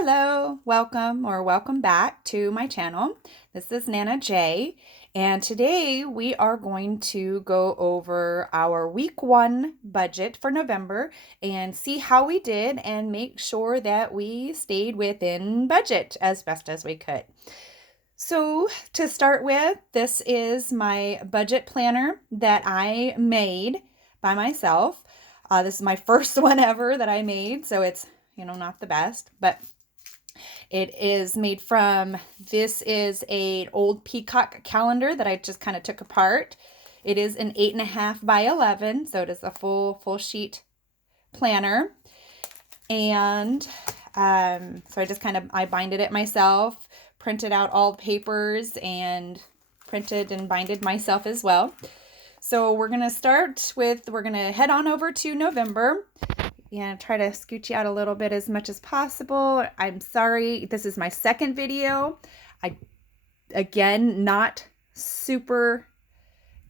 Hello, welcome back to my channel. This is Nana J, and today we are going to go over our week 1 budget for November and see how we did and make sure that we stayed within budget as best as we could. So to start with, this is my budget planner that I made by myself. This is my first one ever that I made, so it's not the best, but it is made from, this is an old peacock calendar that I just kind of took apart. It is an 8.5 by 11, so it is a full sheet planner. And so I binded it myself, printed out all the papers, and printed and binded myself as well. So we're going to head on over to November and try to scoot you out a little bit as much as possible. I'm sorry, this is my second video. Again, not super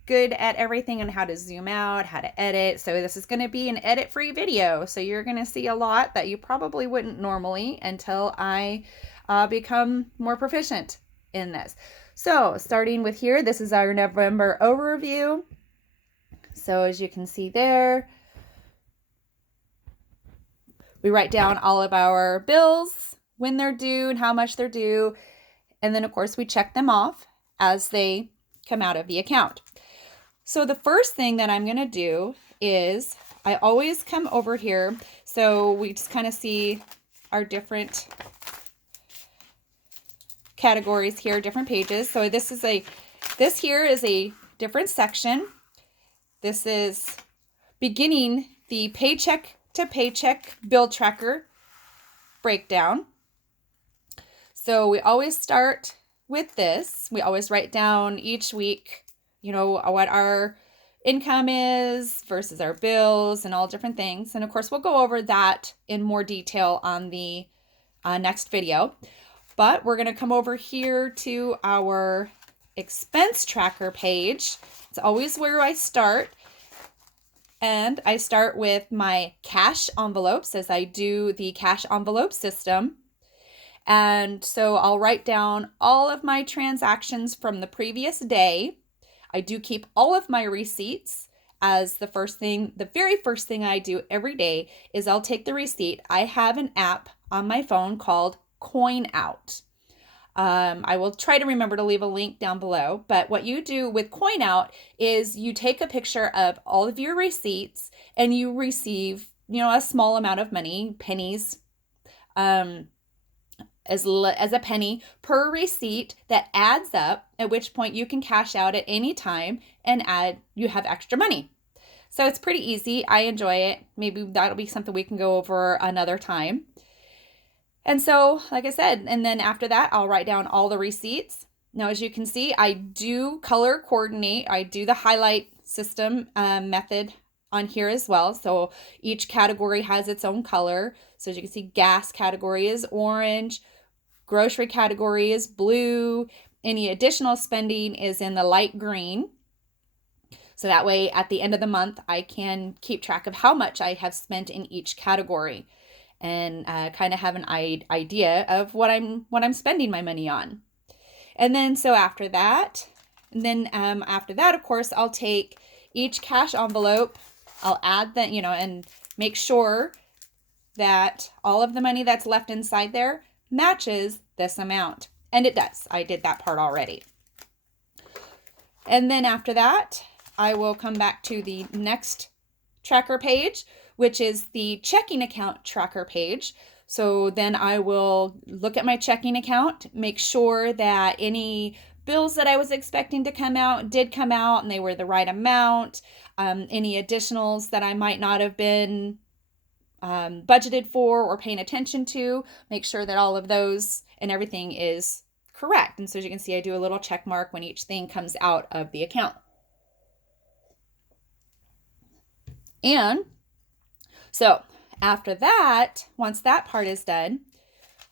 good at everything and how to zoom out, how to edit. So this is going to be an edit-free video. So you're going to see a lot that you probably wouldn't normally until I become more proficient in this. So starting with here, this is our November overview. So as you can see there, we write down all of our bills, when they're due and how much they're due. And then, of course, we check them off as they come out of the account. So the first thing that I'm going to do is I always come over here. So we just kind of see our different categories here, different pages. So this here is a different section. This is beginning the paycheck to paycheck bill tracker breakdown. So we always start with this. We always write down each week, what our income is versus our bills and all different things. And of course, we'll go over that in more detail on the next video. But we're going to come over here to our expense tracker page. It's always where I start. And I start with my cash envelopes as I do the cash envelope system. And so I'll write down all of my transactions from the previous day. I do keep all of my receipts as the very first thing I do every day is I'll take the receipt. I have an app on my phone called CoinOut. I will try to remember to leave a link down below, but what you do with CoinOut is you take a picture of all of your receipts and you receive, a small amount of money, pennies, as a penny per receipt that adds up, at which point you can cash out at any time and you have extra money. So it's pretty easy. I enjoy it. Maybe that'll be something we can go over another time. And so, like I said, and then after that, I'll write down all the receipts. Now, as you can see, I do color coordinate. I do the highlight system method on here as well. So each category has its own color. So as you can see, gas category is orange, grocery category is blue, any additional spending is in the light green. So that way, at the end of the month, I can keep track of how much I have spent in each category and kind of have an idea of what I'm spending my money on. And then so after that, of course, I'll take each cash envelope, I'll add that, and make sure that all of the money that's left inside there matches this amount. And it does. I did that part already. And then after that, I will come back to the next tracker page, which is the checking account tracker page. So then I will look at my checking account, make sure that any bills that I was expecting to come out did come out and they were the right amount. Any additionals that I might not have been budgeted for or paying attention to, make sure that all of those and everything is correct. And so as you can see, I do a little check mark when each thing comes out of the account. And so after that, once that part is done,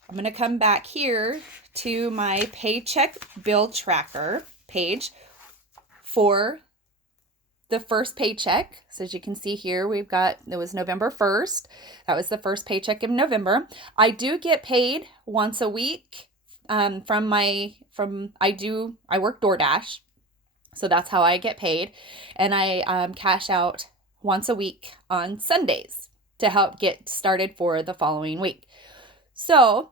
I'm going to come back here to my paycheck bill tracker page for the first paycheck. So as you can see here, it was November 1st. That was the first paycheck in November. I do get paid once a week I work DoorDash. So that's how I get paid. And I cash out once a week on Sundays to help get started for the following week. So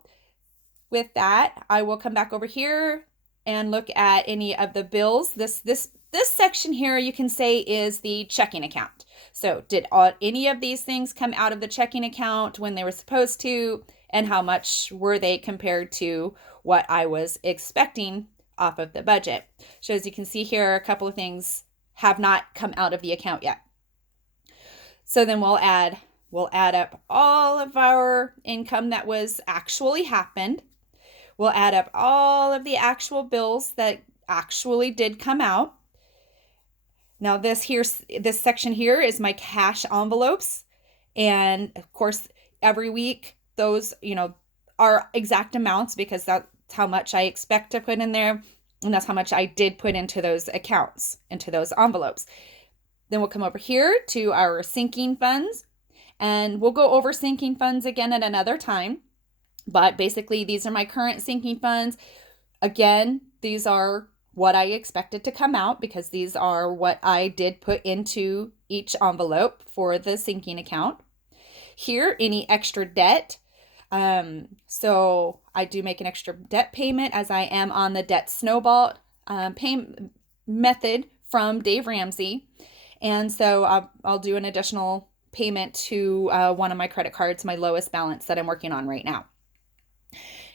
with that, I will come back over here and look at any of the bills. This section here, you can say, is the checking account. So did any of these things come out of the checking account when they were supposed to? And how much were they compared to what I was expecting off of the budget? So as you can see here, a couple of things have not come out of the account yet. So then we'll add up all of our income that was actually happened. We'll add up all of the actual bills that actually did come out. Now this section here is my cash envelopes. And of course, every week, those, are exact amounts because that's how much I expect to put in there. And that's how much I did put into those accounts, into those envelopes. Then we'll come over here to our sinking funds. And we'll go over sinking funds again at another time. But basically, these are my current sinking funds. Again, these are what I expected to come out because these are what I did put into each envelope for the sinking account. Here, any extra debt. So I do make an extra debt payment as I am on the debt snowball payment method from Dave Ramsey. And so I'll do an additional payment to one of my credit cards, my lowest balance that I'm working on right now.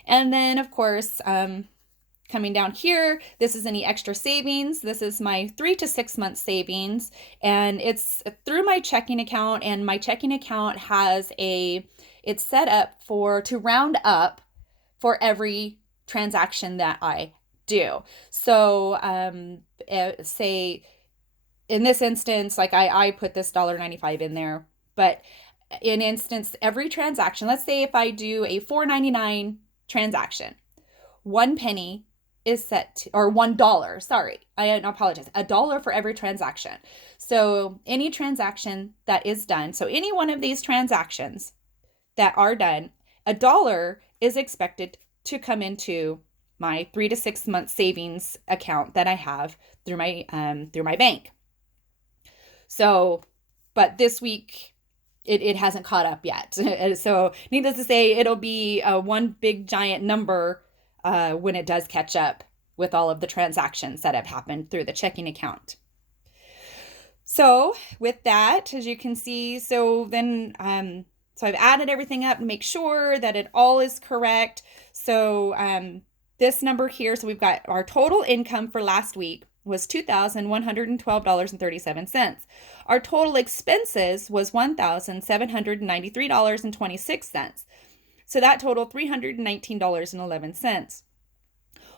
And then, of course, coming down here, this is any extra savings. This is my 3 to 6 month savings, and it's through my checking account, and my checking account it's set up to round up for every transaction that I do. So, say in this instance, like I put this $1.95 in there, but in instance, every transaction, let's say if I do a $4.99 transaction, 1 penny is set to, or $1, sorry, I apologize, $1 for every transaction. So any transaction that is done, so any one of these transactions that are done, $1 is expected to come into my 3 to 6 month savings account that I have through my bank. So, but this week it hasn't caught up yet. So needless to say, it'll be one big giant number when it does catch up with all of the transactions that have happened through the checking account. So with that, as you can see, so I've added everything up to make sure that it all is correct. So this number here, so we've got our total income for last week was $2,112.37. Our total expenses was $1,793.26. So that totaled $319.11.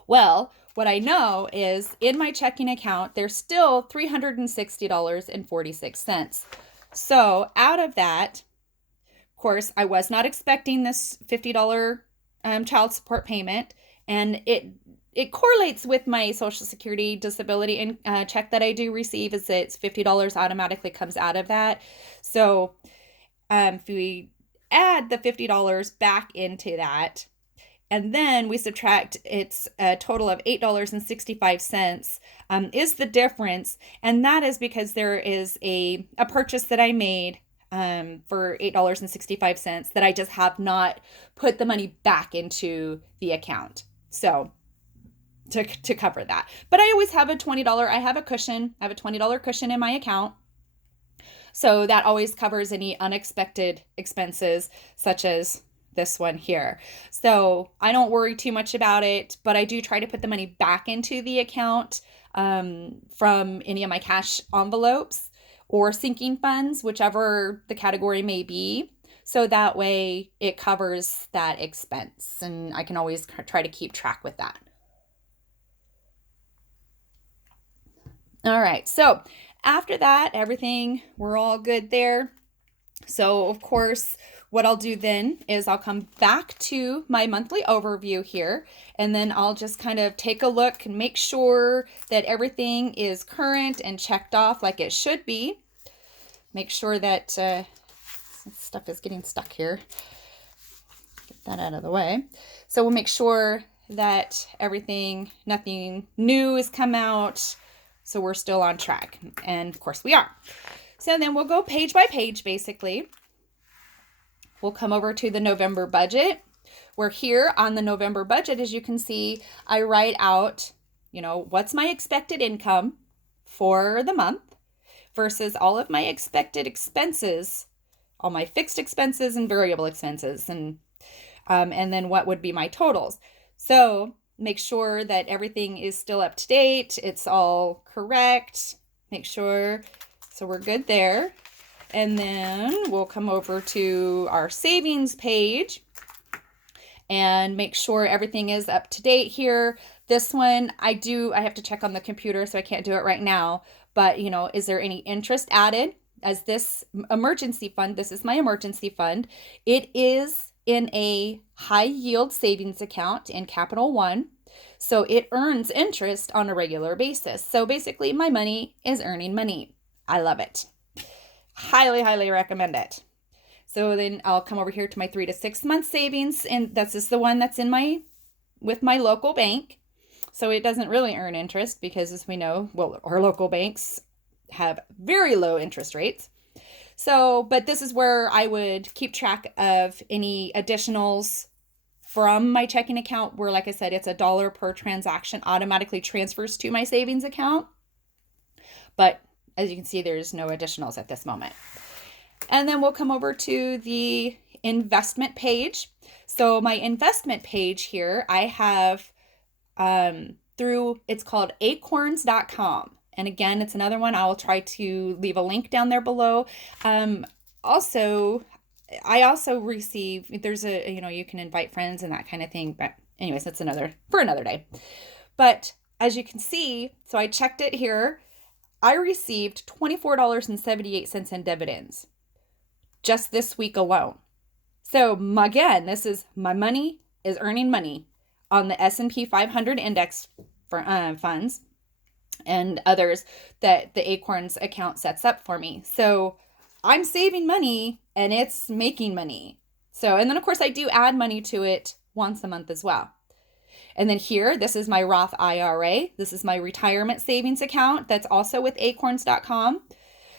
Well, what I know is in my checking account, there's still $360.46. So out of that, of course, I was not expecting this $50 child support payment, and it correlates with my Social Security disability check that I do receive. It's $50 automatically comes out of that. So if we add the $50 back into that, and then we subtract, it's a total of $8.65 is the difference. And that is because there is a purchase that I made for $8.65 that I just have not put the money back into the account. So to cover that. But I always have a $20, I have a $20 cushion in my account. So that always covers any unexpected expenses, such as this one here. So I don't worry too much about it, but I do try to put the money back into the account from any of my cash envelopes or sinking funds, whichever the category may be. So that way it covers that expense, and I can always try to keep track with that. All right, so after that, we're all good there. So of course, what I'll do then is I'll come back to my monthly overview here, and then I'll just kind of take a look and make sure that everything is current and checked off like it should be. Make sure that stuff is getting stuck here. Get that out of the way. So we'll make sure that nothing new has come out. So we're still on track. And of course we are. So then we'll go page by page, basically. We'll come over to the November budget. We're here on the November budget. As you can see, I write out, what's my expected income for the month versus all of my expected expenses, all my fixed expenses and variable expenses, and then what would be my totals. So make sure that everything is still up to date. It's all correct. Make sure, so we're good there. And then we'll come over to our savings page and make sure everything is up to date here. This one, I have to check on the computer, so I can't do it right now. But, is there any interest added? As this emergency fund, this is my emergency fund. It is in a high yield savings account in Capital One. So it earns interest on a regular basis. So basically my money is earning money. I love it. Highly, highly recommend it. So then I'll come over here to my 3 to 6 month savings, and that's just the one that's with my local bank. So it doesn't really earn interest because, as we know, our local banks have very low interest rates. So, but this is where I would keep track of any additionals from my checking account, where, like I said, it's $1 per transaction automatically transfers to my savings account. But as you can see, there's no additionals at this moment. And then we'll come over to the investment page. So my investment page here, I have it's called acorns.com. And again, it's another one. I will try to leave a link down there below. I also receive, there's you can invite friends and that kind of thing. But anyways, that's for another day. But as you can see, so I checked it here. I received $24.78 in dividends just this week alone. So again, this is my money is earning money on the S&P 500 index for funds and others that the Acorns account sets up for me. So I'm saving money and it's making money. So, and then of course I do add money to it once a month as well. And then here, this is my Roth IRA. This is my retirement savings account that's also with acorns.com.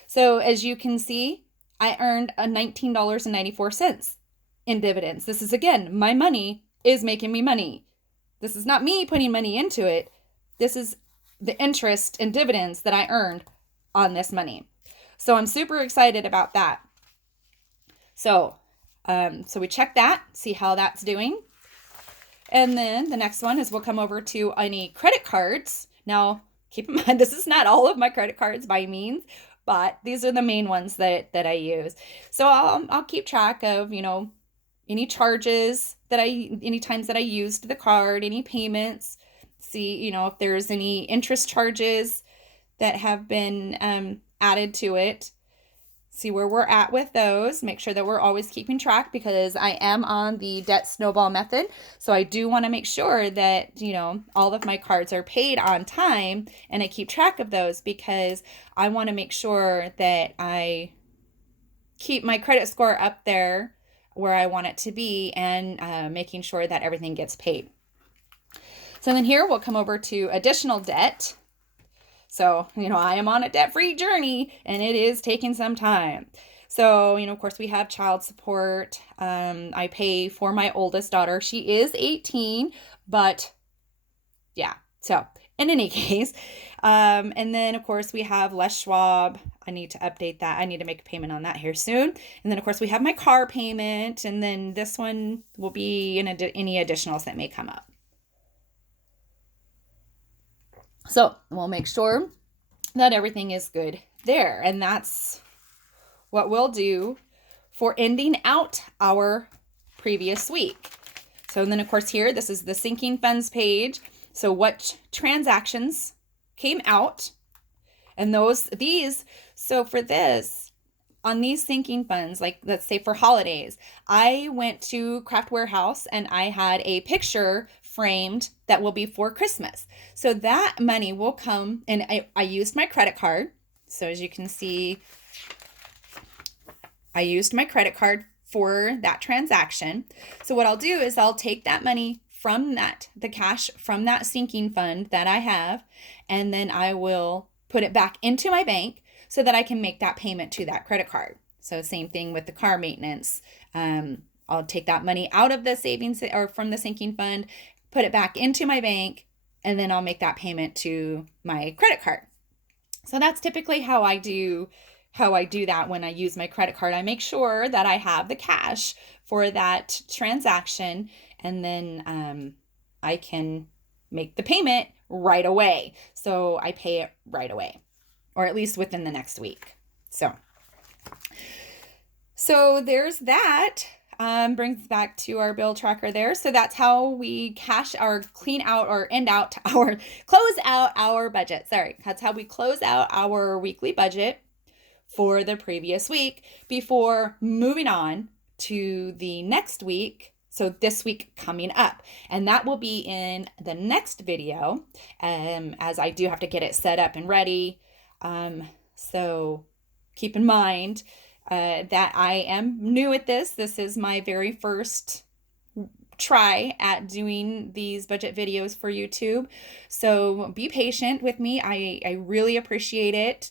So as you can see, I earned $19.94 in dividends. This is, again, my money is making me money. This is not me putting money into it. This is the interest and dividends that I earned on this money. So I'm super excited about that. So we check that, see how that's doing. And then the next one is we'll come over to any credit cards. Now, keep in mind, this is not all of my credit cards by means, but these are the main ones that I use. So I'll keep track of, any charges any times that I used the card, any payments, see, if there's any interest charges that have been added to it. See where we're at with those. Make sure that we're always keeping track, because I am on the debt snowball method. So I do want to make sure that, all of my cards are paid on time, and I keep track of those, because I want to make sure that I keep my credit score up there where I want it to be, and making sure that everything gets paid. So then here we'll come over to additional debt. So, I am on a debt-free journey, and it is taking some time. So, of course, we have child support. I pay for my oldest daughter. She is 18, but yeah. So, in any case, and then, of course, we have Les Schwab. I need to update that. I need to make a payment on that here soon. And then, of course, we have my car payment, and then this one will be any additionals that may come up. So we'll make sure that everything is good there. And that's what we'll do for ending out our previous week. So then, of course, here, this is the sinking funds page. So what transactions came out, and so for this, on these sinking funds, like let's say for holidays, I went to Craft Warehouse and I had a picture framed that will be for Christmas. So that money will come, and I used my credit card. So as you can see, I used my credit card for that transaction. So what I'll do is I'll take that money from the cash from that sinking fund that I have, and then I will put it back into my bank so that I can make that payment to that credit card. So same thing with the car maintenance. I'll take that money out of the savings or from the sinking fund, put it back into my bank, and then I'll make that payment to my credit card. So that's typically how I do that when I use my credit card. I make sure that I have the cash for that transaction, and then I can make the payment right away. So I pay it right away, or at least within the next week. So there's that. Brings back to our bill tracker there. So that's how we close out our budget. Sorry, that's how we close out our weekly budget for the previous week before moving on to the next week. So this week coming up, and that will be in the next video, as I do have to get it set up and ready. So keep in mind that I am new at this. This is my very first try at doing these budget videos for YouTube. So be patient with me. I really appreciate it.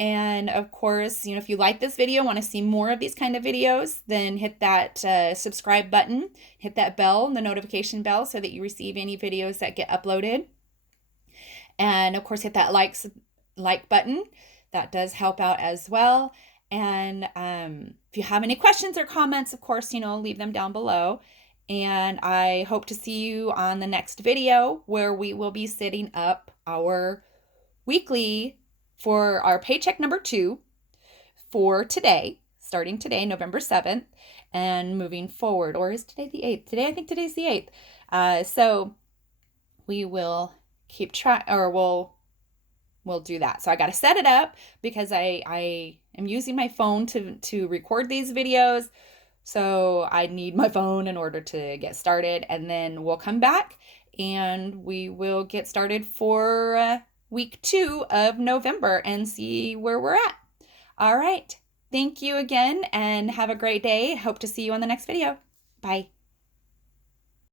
And of course, if you like this video, want to see more of these kind of videos, then hit that subscribe button, hit that bell, the notification bell, so that you receive any videos that get uploaded. And of course, hit that like button. That does help out as well. And if you have any questions or comments, of course, leave them down below. And I hope to see you on the next video, where we will be setting up our weekly for our paycheck number 2 for today, starting today, November 7th, and moving forward. Or is today the 8th? I think today's the 8th. So we will keep track, or we'll do that. So I got to set it up because I am using my phone to record these videos. So I need my phone in order to get started, and then we'll come back and we will get started for week 2 of November and see where we're at. All right. Thank you again and have a great day. Hope to see you on the next video. Bye.